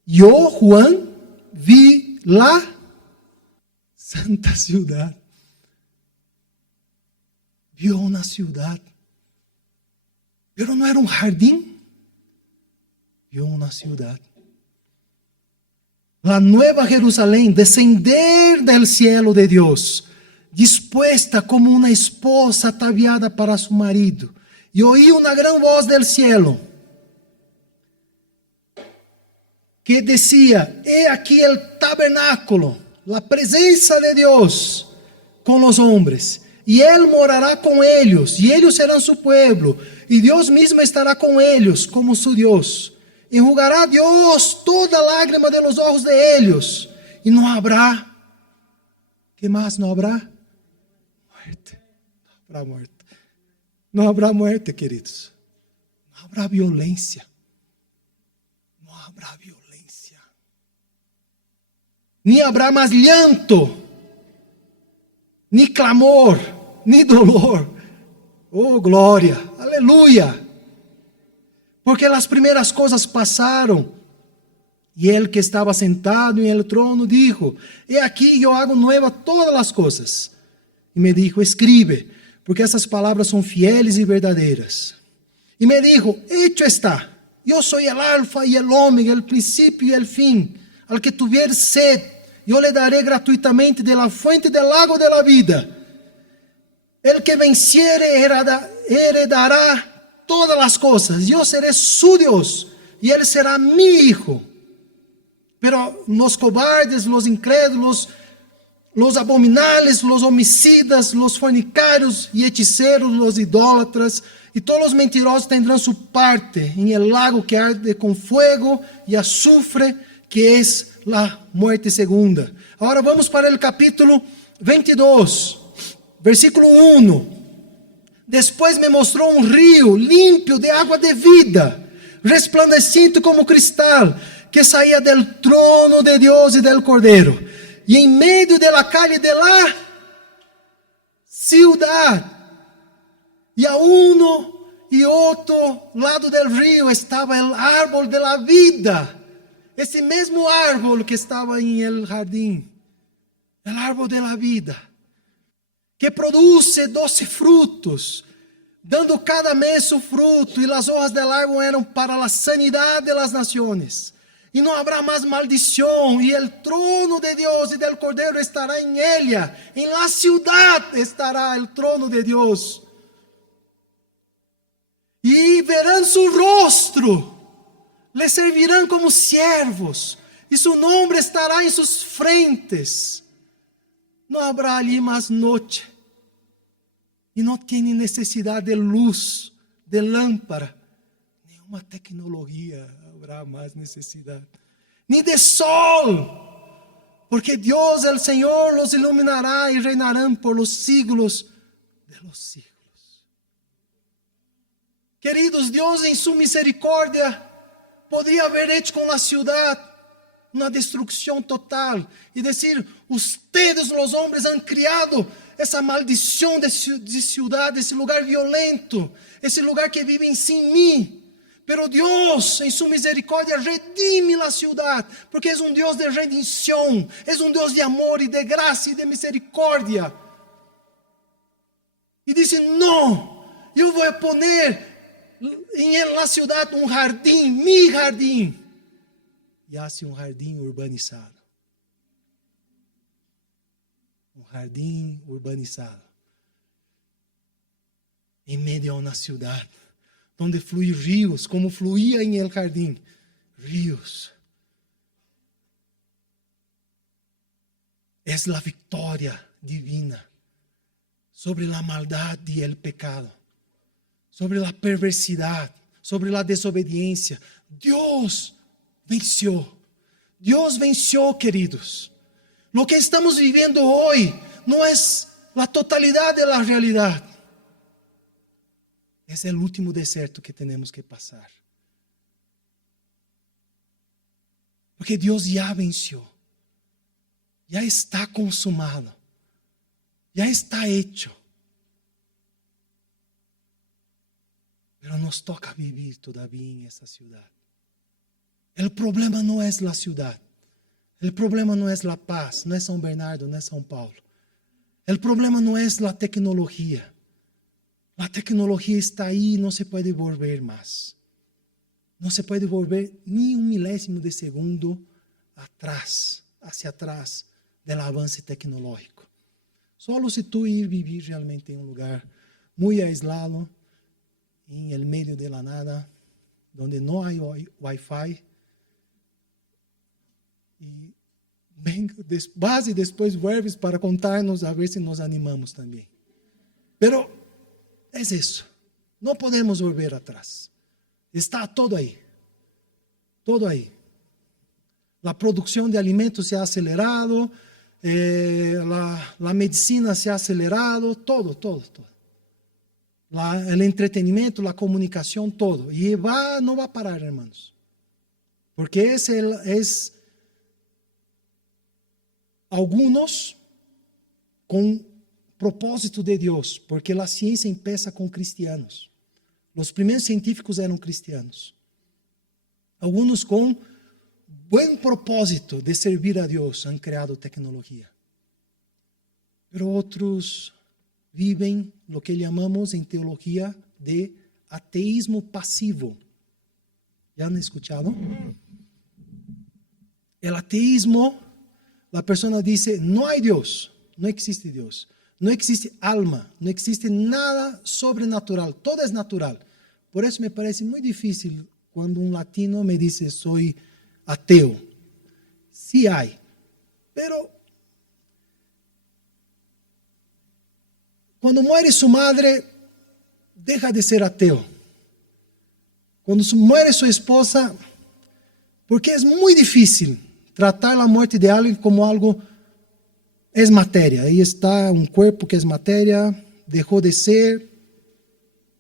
Yo, Juan, vi la santa ciudad. Vio una ciudad. Pero no era un jardín. Vio una ciudad. La nueva Jerusalén, descender del cielo de Dios, dispuesta como una esposa ataviada para su marido. Y oí una gran voz del cielo que decía, he aquí el tabernáculo, la presencia de Dios con los hombres. Y Él morará con ellos, y ellos serán su pueblo. Y Dios mismo estará con ellos como su Dios. Enjugará Dios toda lágrima de los ojos de ellos. Y no habrá, ¿qué más no habrá? Muerte. No habrá muerte. No habrá muerte, queridos. No habrá violencia. No habrá violencia. Ni habrá más llanto, ni clamor, ni dolor. Oh, gloria, aleluya. Porque las primeras cosas pasaron. Y el que estaba sentado en el trono dijo, he aquí yo hago nueva todas las cosas. Y me dijo, escribe, porque esas palabras son fieles y verdaderas. Y me dijo, hecho está, yo soy el alfa y el omega, el principio y el fin. Al que tuviere sed, yo le daré gratuitamente de la fuente del lago de la vida. El que venciere heredará todas las cosas. Yo seré su Dios y él será mi hijo. Pero los cobardes, los incrédulos, los abominables, los homicidas, los fornicarios y hechiceros, los idólatras y todos los mentirosos tendrán su parte en el lago que arde con fuego y azufre, que es la muerte segunda. Ahora vamos para el capítulo 22, versículo 1. Después me mostró un río limpio de agua de vida, resplandeciente como cristal, que salía del trono de Dios y del Cordero. Y en medio de la calle de la ciudad, y a uno y otro lado del río estaba el árbol de la vida. Ese mismo árbol que estaba en el jardín, el árbol de la vida, que produce 12 frutos, dando cada mes su fruto, y las hojas del árbol eran para la sanidad de las naciones. Y no habrá más maldición, y el trono de Dios y del Cordero estará en ella. En la ciudad estará el trono de Dios. Y verán su rostro, le servirán como siervos, y su nombre estará en sus frentes. No habrá allí más noche, y no tiene necesidad de luz, de lámpara, ni una tecnología habrá más necesidad, ni de sol, porque Dios el Señor los iluminará y reinarán por los siglos de los siglos. Queridos, Dios en su misericordia podría haber hecho con la ciudad una destrucción total y decir: ustedes los hombres han criado esa maldición de ciudad, ese lugar violento, ese lugar que vive sin mí. Pero Dios en su misericordia redime la ciudad, porque es un Dios de redención, es un Dios de amor y de gracia y de misericordia. Y dice: no, yo voy a poner en la ciudad un jardín, mi jardín. Y hace un jardín urbanizado. Un jardín urbanizado. En medio de una ciudad, donde fluyen ríos, como fluía en el jardín. Ríos. Es la victoria divina sobre la maldad y el pecado, sobre la perversidad, sobre la desobediencia. Dios venció. Dios venció, queridos. Lo que estamos viviendo hoy no es la totalidad de la realidad. Es el último desierto que tenemos que pasar. Porque Dios ya venció. Ya está consumado. Ya está hecho. Pero nos toca vivir todavía en esa ciudad. El problema no es la ciudad. El problema no es La Paz, no es San Bernardo, no es São Paulo. El problema no es la tecnología. La tecnología está ahí y no se puede volver más. No se puede volver ni un milésimo de segundo atrás, hacia atrás del avance tecnológico. Solo si tú ir vivir realmente en un lugar muy aislado, en el medio de la nada, donde no hay Wi-Fi, y vas y después vuelves para contarnos a ver si nos animamos también. Pero es eso. No podemos volver atrás. Está todo ahí. Todo ahí. La producción de alimentos se ha acelerado, la medicina se ha acelerado, todo. El entretenimiento, la comunicación, todo. Y no va a parar, hermanos. Porque es algunos con propósito de Dios, porque la ciencia empieza con cristianos. Los primeros científicos eran cristianos. Algunos con buen propósito de servir a Dios han creado tecnología. Pero otros viven lo que llamamos en teología de ateísmo pasivo. ¿Ya han escuchado? El ateísmo, la persona dice: no hay Dios, no existe Dios, no existe alma, no existe nada sobrenatural, todo es natural. Por eso me parece muy difícil cuando un latino me dice: soy ateo. Sí hay, pero cuando muere su madre, deja de ser ateo. Cuando muere su esposa, porque es muy difícil tratar la muerte de alguien como algo, es materia. Ahí está un cuerpo que es materia, dejó de ser,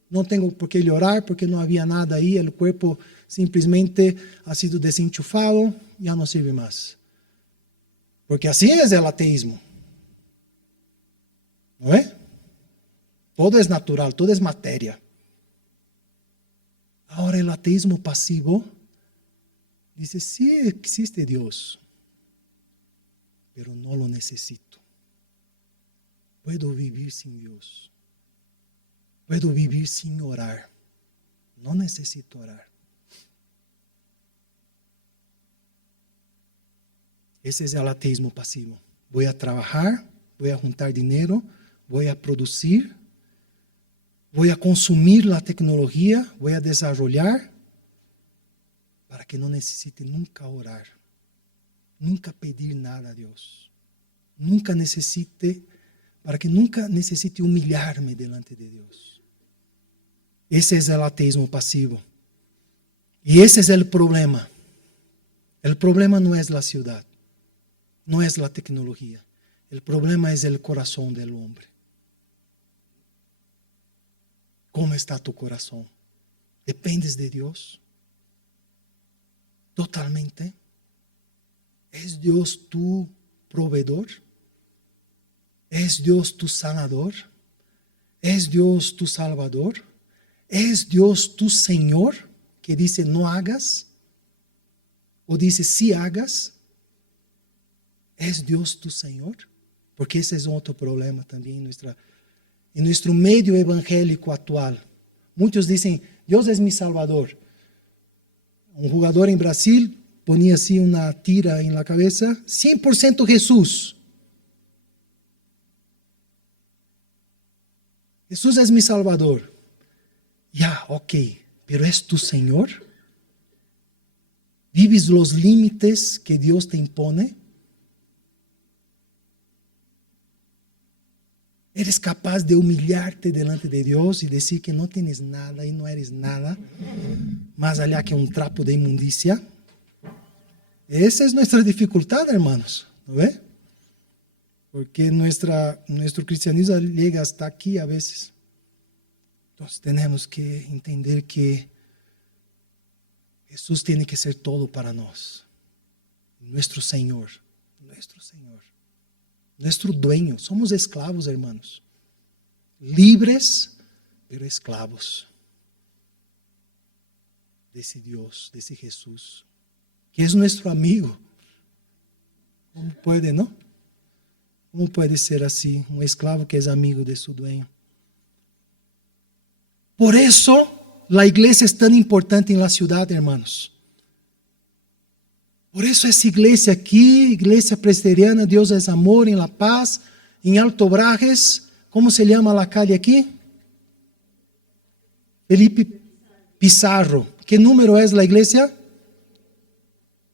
no tengo por qué llorar porque no había nada ahí, el cuerpo simplesmente ha sido desenchufado, ya no sirve más. Porque así es el ateísmo. ¿No es? Todo es natural, todo es materia. Ahora el ateísmo pasivo dice: sí existe Dios, pero no lo necesito. Puedo vivir sin Dios. Puedo vivir sin orar. No necesito orar. Ese es el ateísmo pasivo. Voy a trabajar, voy a juntar dinero, voy a producir, voy a consumir la tecnología, voy a desarrollar para que no necesite nunca orar, nunca pedir nada a Dios, para que nunca necesite humillarme delante de Dios. Ese es el ateísmo pasivo. Y ese es el problema. El problema no es la ciudad, no es la tecnología. El problema es el corazón del hombre. ¿Cómo está tu corazón? ¿Dependes de Dios? Totalmente. ¿Es Dios tu proveedor? ¿Es Dios tu sanador? ¿Es Dios tu salvador? ¿Es Dios tu Señor que dice no hagas? ¿O dice sí hagas? ¿Es Dios tu Señor? Porque ese es otro problema también en nuestro medio evangélico actual. Muchos dicen, Dios es mi Salvador. Un jugador en Brasil ponía así una tira en la cabeza, 100% Jesús. Jesús es mi Salvador. Ya, ok, pero ¿es tu Señor? ¿Vives los límites que Dios te impone? ¿Eres capaz de humillarte delante de Dios y decir que no tienes nada y no eres nada, más allá que un trapo de inmundicia? Esa es nuestra dificultad, hermanos, ¿no ve? Porque nuestro cristianismo llega hasta aquí a veces. Entonces tenemos que entender que Jesús tiene que ser todo para nosotros. Nuestro Señor, nuestro dueño. Somos esclavos, hermanos. Libres, pero esclavos de ese Dios, de ese Jesús, que es nuestro amigo. ¿Cómo puede, no? ¿Cómo puede ser así? Un esclavo que es amigo de su dueño. Por eso la iglesia es tan importante en la ciudad, hermanos. Por eso esa iglesia aquí, iglesia presbiteriana, Dios es amor, en La Paz, en Alto Brajes. ¿Cómo se llama la calle aquí? Felipe Pizarro. ¿Qué número es la iglesia?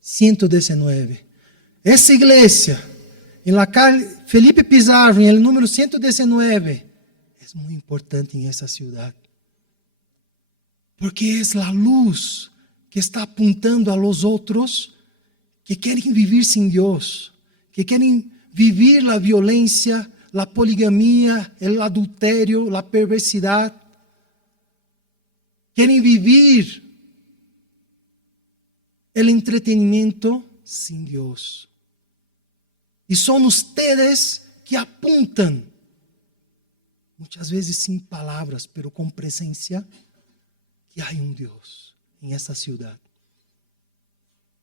119. Esa iglesia, en la calle Felipe Pizarro, en el número 119, es muy importante en esa ciudad. Porque es la luz que está apuntando a los otros que quieren vivir sin Dios, que quieren vivir la violencia, la poligamia, el adulterio, la perversidad. Quieren vivir el entretenimiento sin Dios. Y son ustedes que apuntan, muchas veces sin palabras, pero con presencia, que hay un Dios en esta ciudad.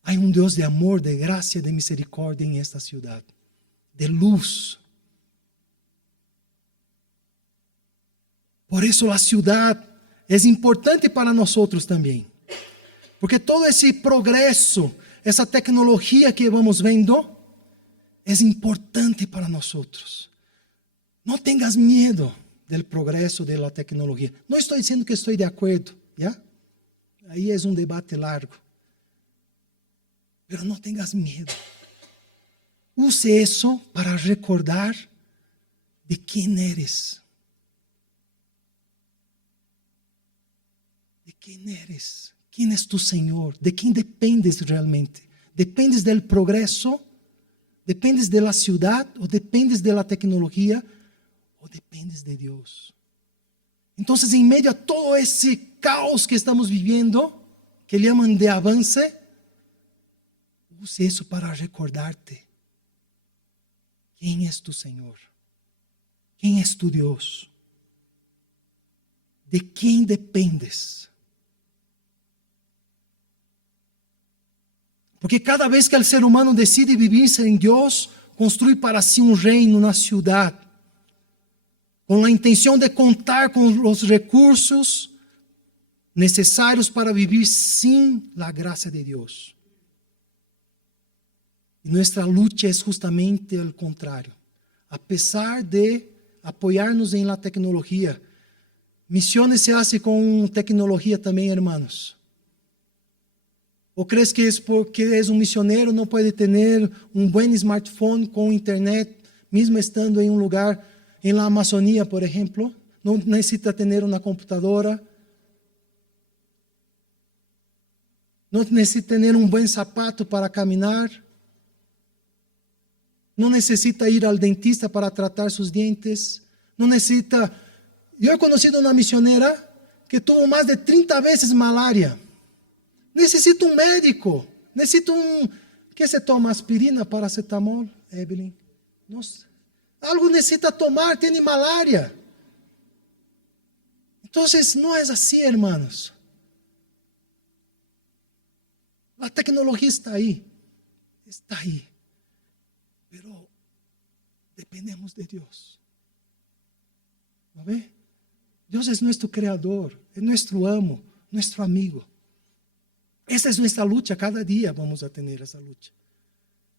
Hay un Dios de amor, de gracia, de misericordia en esta ciudad, de luz. Por eso la ciudad es importante para nosotros también. Porque todo ese progreso, esa tecnología que vamos viendo, es importante para nosotros. No tengas miedo del progreso de la tecnología. No estoy diciendo que estoy de acuerdo, ¿ya? Ahí es un debate largo. Pero no tengas miedo. Use eso para recordar de quién eres. ¿De quién eres? ¿Quién es tu Señor? ¿De quién dependes realmente? ¿Dependes del progreso? ¿Dependes de la ciudad? ¿O dependes de la tecnología? ¿O dependes de Dios? Entonces, en medio a todo ese caos que estamos viviendo, que llaman de avance, use eso para recordarte quién es tu Señor, quién es tu Dios, de quién dependes. Porque cada vez que el ser humano decide vivir en Dios, construir para sí un reino, una ciudad, con la intención de contar con los recursos necesarios para vivir sin la gracia de Dios. Y nuestra lucha es justamente el contrario. A pesar de apoyarnos en la tecnología, misiones se hace con tecnología también, hermanos. ¿O crees que es porque es un misionero no puede tener un buen smartphone con internet, mismo estando en un lugar en la Amazonía, por ejemplo? No necesita tener una computadora. No necesita tener un buen zapato para caminar. No necesita ir al dentista para tratar sus dientes. No necesita... Yo he conocido una misionera que tuvo más de 30 veces malaria. Necesita un médico. Necesita un... ¿Qué se toma? Aspirina, paracetamol, Evelyn. No sé. Algo necesita tomar, tiene malaria. Entonces, no es así, hermanos. La tecnología está ahí. Está ahí. Pero dependemos de Dios. ¿No ve? Dios es nuestro creador, es nuestro amo, nuestro amigo. Esa es nuestra lucha, cada día vamos a tener esa lucha.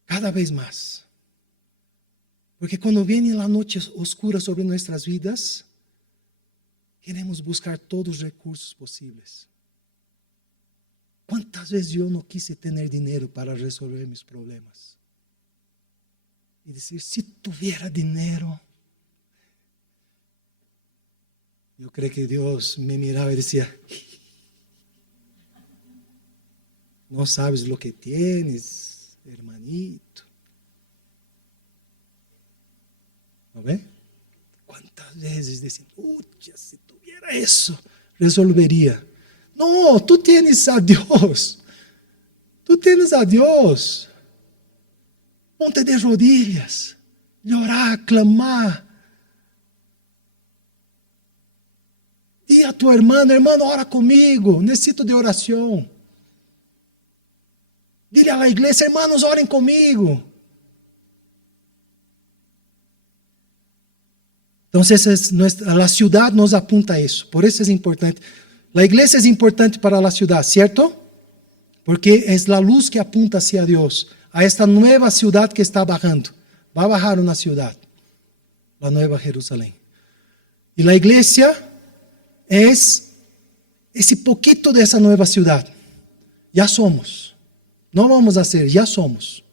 Cada vez más. Porque cuando viene la noche oscura sobre nuestras vidas, queremos buscar todos los recursos posibles. ¿Cuántas veces yo no quise tener dinero para resolver mis problemas? Y decir, si tuviera dinero. Yo creo que Dios me miraba y decía, no sabes lo que tienes, hermanito. ¿No ve? ¿Cuántas veces decían, si tuviera eso, resolvería? No, tú tienes a Dios. Tú tienes a Dios. Ponte de rodillas, llorar, clamar. Di a tu hermano, ora conmigo, necesito de oración. Dile a la iglesia, hermanos, orem conmigo. Entonces, la ciudad nos apunta a eso. Por eso es importante. La iglesia es importante para la ciudad, ¿cierto? Porque es la luz que apunta hacia Dios, a esta nueva ciudad que está bajando. Va a bajar una ciudad, la Nueva Jerusalén. Y la iglesia es ese poquito de esa nueva ciudad. Ya somos. No vamos a ser, ya somos.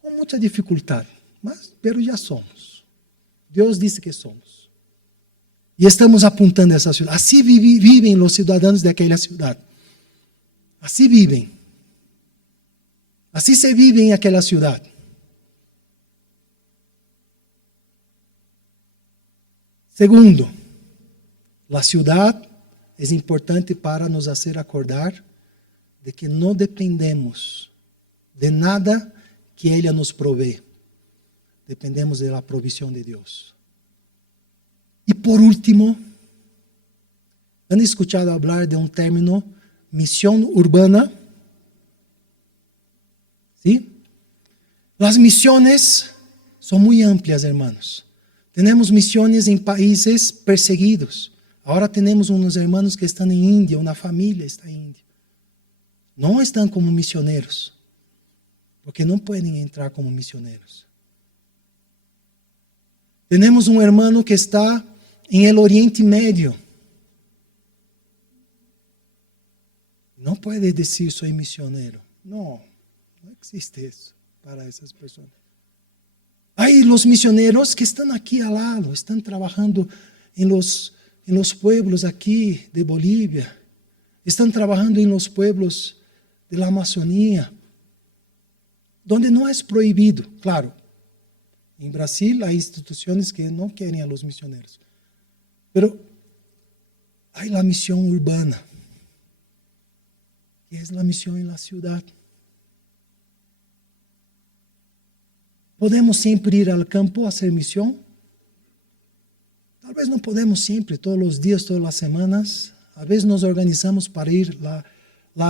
Con mucha dificultad, pero ya somos. Dios dice que somos. Y estamos apuntando a esa ciudad. Así viven los ciudadanos de aquella ciudad. Así viven. Así se vive en aquella ciudad. Segundo, la ciudad es importante para nos hacer acordar de que no dependemos de nada que ella nos provee. Dependemos de la provisión de Dios. Y por último, ¿han escuchado hablar de un término, misión urbana? ¿Sí? Las misiones son muy amplias, hermanos. Tenemos misiones en países perseguidos. Ahora tenemos unos hermanos que están en India, una familia está en India. No están como misioneros, porque no pueden entrar como misioneros. Tenemos un hermano que está en el Oriente Medio. No puede decir soy misionero. No existe eso para esas personas. Hay los misioneros que están aquí al lado, están trabajando en los pueblos aquí de Bolivia, están trabajando en los pueblos de la Amazonía, donde no es prohibido, claro. En Brasil hay instituciones que no quieren a los misioneros, pero hay la misión urbana, que es la misión en la ciudad. ¿Podemos siempre ir al campo a hacer misión? Tal vez no podemos siempre, todos los días, todas las semanas. A veces nos organizamos para ir. La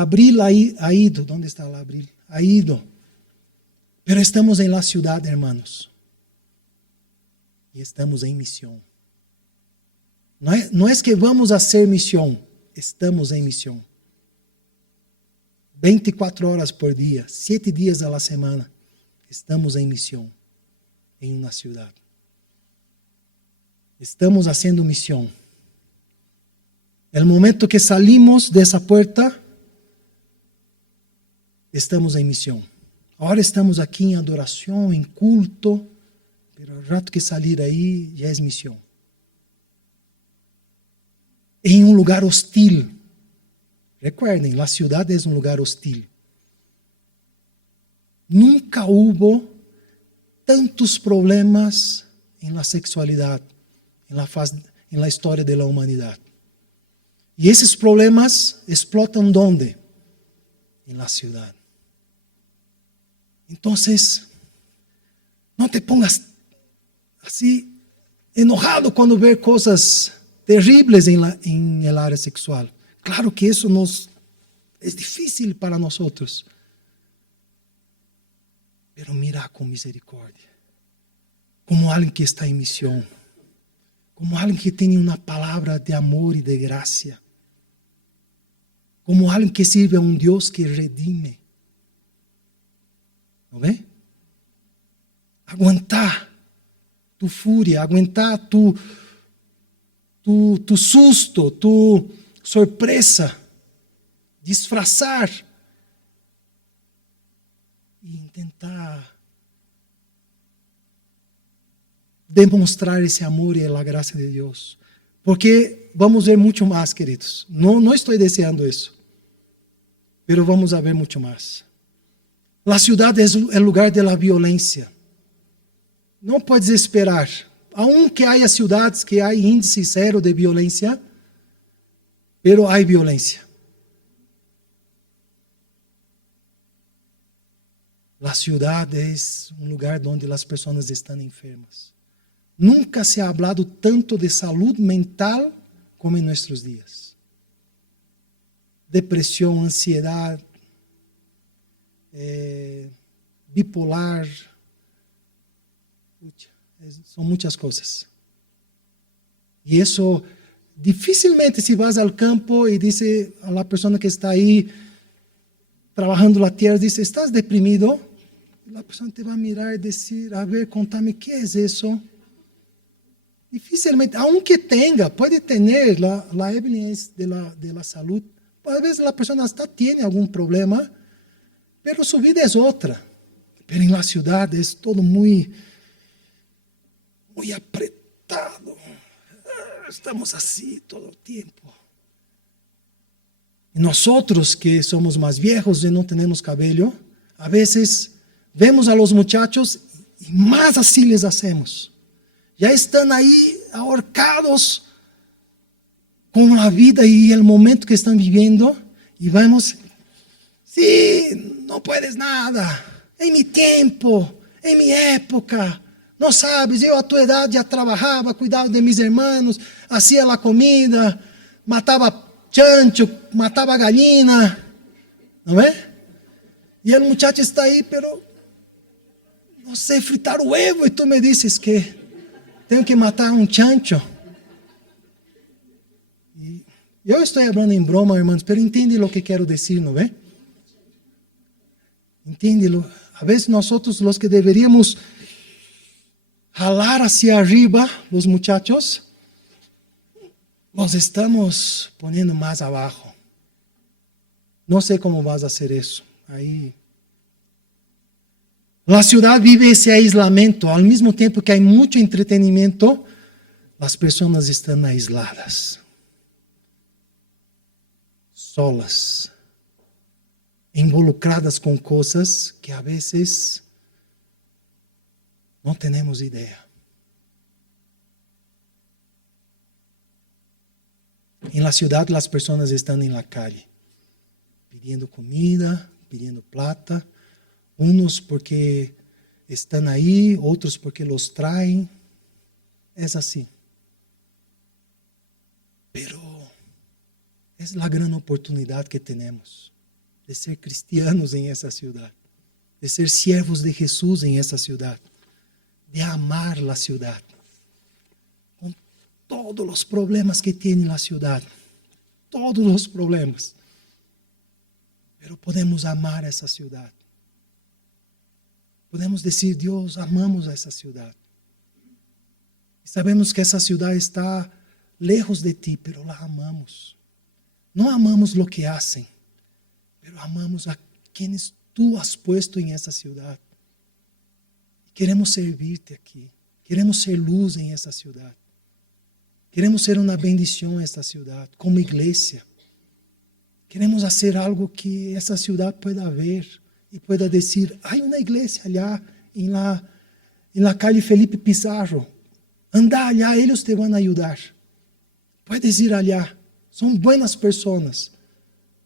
Abril ha ido. ¿Dónde está la Abril? Ha ido. Pero estamos en la ciudad, hermanos. y estamos en misión. No es que vamos a hacer misión, estamos en misión. 24 horas por día, 7 días a la semana, estamos en misión en una ciudad. Estamos haciendo misión. El momento que salimos de esa puerta, estamos en misión. Ahora estamos aquí en adoración, en culto, pero al rato que salir ahí ya es misión. En un lugar hostil. Recuerden, la ciudad es un lugar hostil. Nunca hubo tantos problemas en la sexualidad, en la historia de la humanidad. Y esos problemas explotan ¿dónde? En la ciudad. Entonces, no te pongas así enojado cuando ves cosas terribles en el área sexual. Claro que eso es difícil para nosotros. Pero mira con misericordia. Como alguien que está en misión. Como alguien que tiene una palabra de amor y de gracia. Como alguien que sirve a un Dios que redime. ¿No ve? Aguantar tu furia, aguantar tu susto, tu sorpresa, disfrazar e intentar demonstrar ese amor y la gracia de Dios. Porque vamos a ver mucho más, queridos. No estoy deseando eso, pero vamos a ver mucho más. La ciudad es el lugar de la violencia. No puedes esperar. Aunque haya ciudades que hay índice cero de violencia, pero hay violencia. La ciudad es un lugar donde las personas están enfermas. Nunca se ha hablado tanto de salud mental como en nuestros días. Depresión, ansiedad, bipolar, son muchas cosas. Y eso, difícilmente si vas al campo y dice a la persona que está ahí trabajando la tierra, dice, ¿estás deprimido? La persona te va a mirar y decir, a ver, contame, ¿qué es eso? Difícilmente, aunque tenga, puede tener la evidencia de la salud. A veces la persona hasta tiene algún problema, pero su vida es otra. Pero en la ciudad es todo muy apretado. Estamos así todo el tiempo. Y nosotros que somos más viejos y no tenemos cabello, a veces vemos a los muchachos y más así les hacemos. Ya están ahí ahorcados con la vida y el momento que están viviendo y vemos, sí, no puedes nada, en mi tiempo, en mi época, no sabes, yo a tu edad ya trabajaba, cuidaba de mis hermanos, hacía la comida, mataba chancho, mataba gallina, ¿no ve? Y el muchacho está ahí, pero no sé fritar huevo y tú me dices que tengo que matar un chancho. Y yo estoy hablando en broma, hermanos, pero entiende lo que quiero decir, ¿no ve? Entiéndelo. A veces nosotros los que deberíamos jalar hacia arriba, los muchachos, los estamos poniendo más abajo. No sé cómo vas a hacer eso. Ahí. La ciudad vive ese aislamiento. Al mismo tiempo que hay mucho entretenimiento, las personas están aisladas, solas, involucradas con cosas que a veces no tenemos idea. En la ciudad las personas están en la calle, pidiendo comida, pidiendo plata, unos porque están ahí, otros porque los traen. Es así. Pero es la gran oportunidad que tenemos de ser cristianos en esa ciudad, de ser siervos de Jesús en esa ciudad, de amar la ciudad, todos los problemas que tiene la ciudad, todos los problemas. Pero podemos amar a esa ciudad. Podemos decir, Dios, amamos a esa ciudad. Y sabemos que esa ciudad está lejos de ti, pero la amamos. No amamos lo que hacen, pero amamos a quienes tú has puesto en esa ciudad. Queremos servirte aquí. Queremos ser luz en esa ciudad. Queremos ser una bendición en esta ciudad, como iglesia. Queremos hacer algo que esa ciudad pueda ver y pueda decir, hay una iglesia allá en la calle Felipe Pizarro. Anda allá, ellos te van a ayudar. Puedes ir allá. Son buenas personas.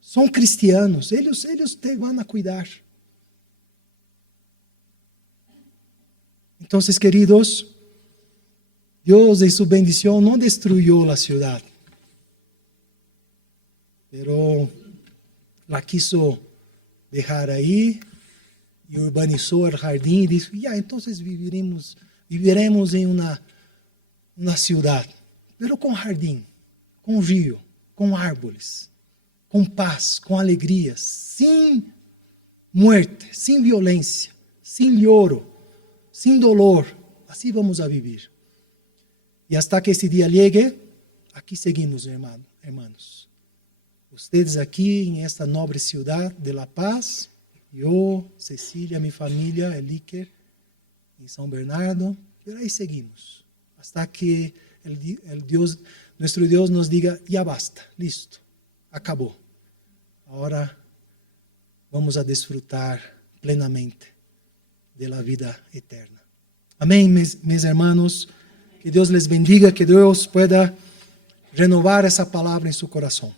Son cristianos. Ellos te van a cuidar. Entonces, queridos, Dios en su bendición no destruyó la ciudad, pero la quiso dejar ahí y urbanizó el jardín y dijo, ya, entonces viviremos en una ciudad, pero con jardín, con río, con árboles, con paz, con alegría, sin muerte, sin violencia, sin lloro, sin dolor. Así vamos a vivir. Y hasta que ese día llegue, aquí seguimos, hermanos. Ustedes aquí en esta noble ciudad de La Paz, yo, Cecilia, mi familia, el Iker, en San Bernardo, pero ahí seguimos. Hasta que nuestro Dios nos diga, ya basta, listo, acabó. Ahora vamos a disfrutar plenamente de la vida eterna. Amén, mis hermanos. Que Dios les bendiga, que Dios pueda renovar esa palabra en su corazón.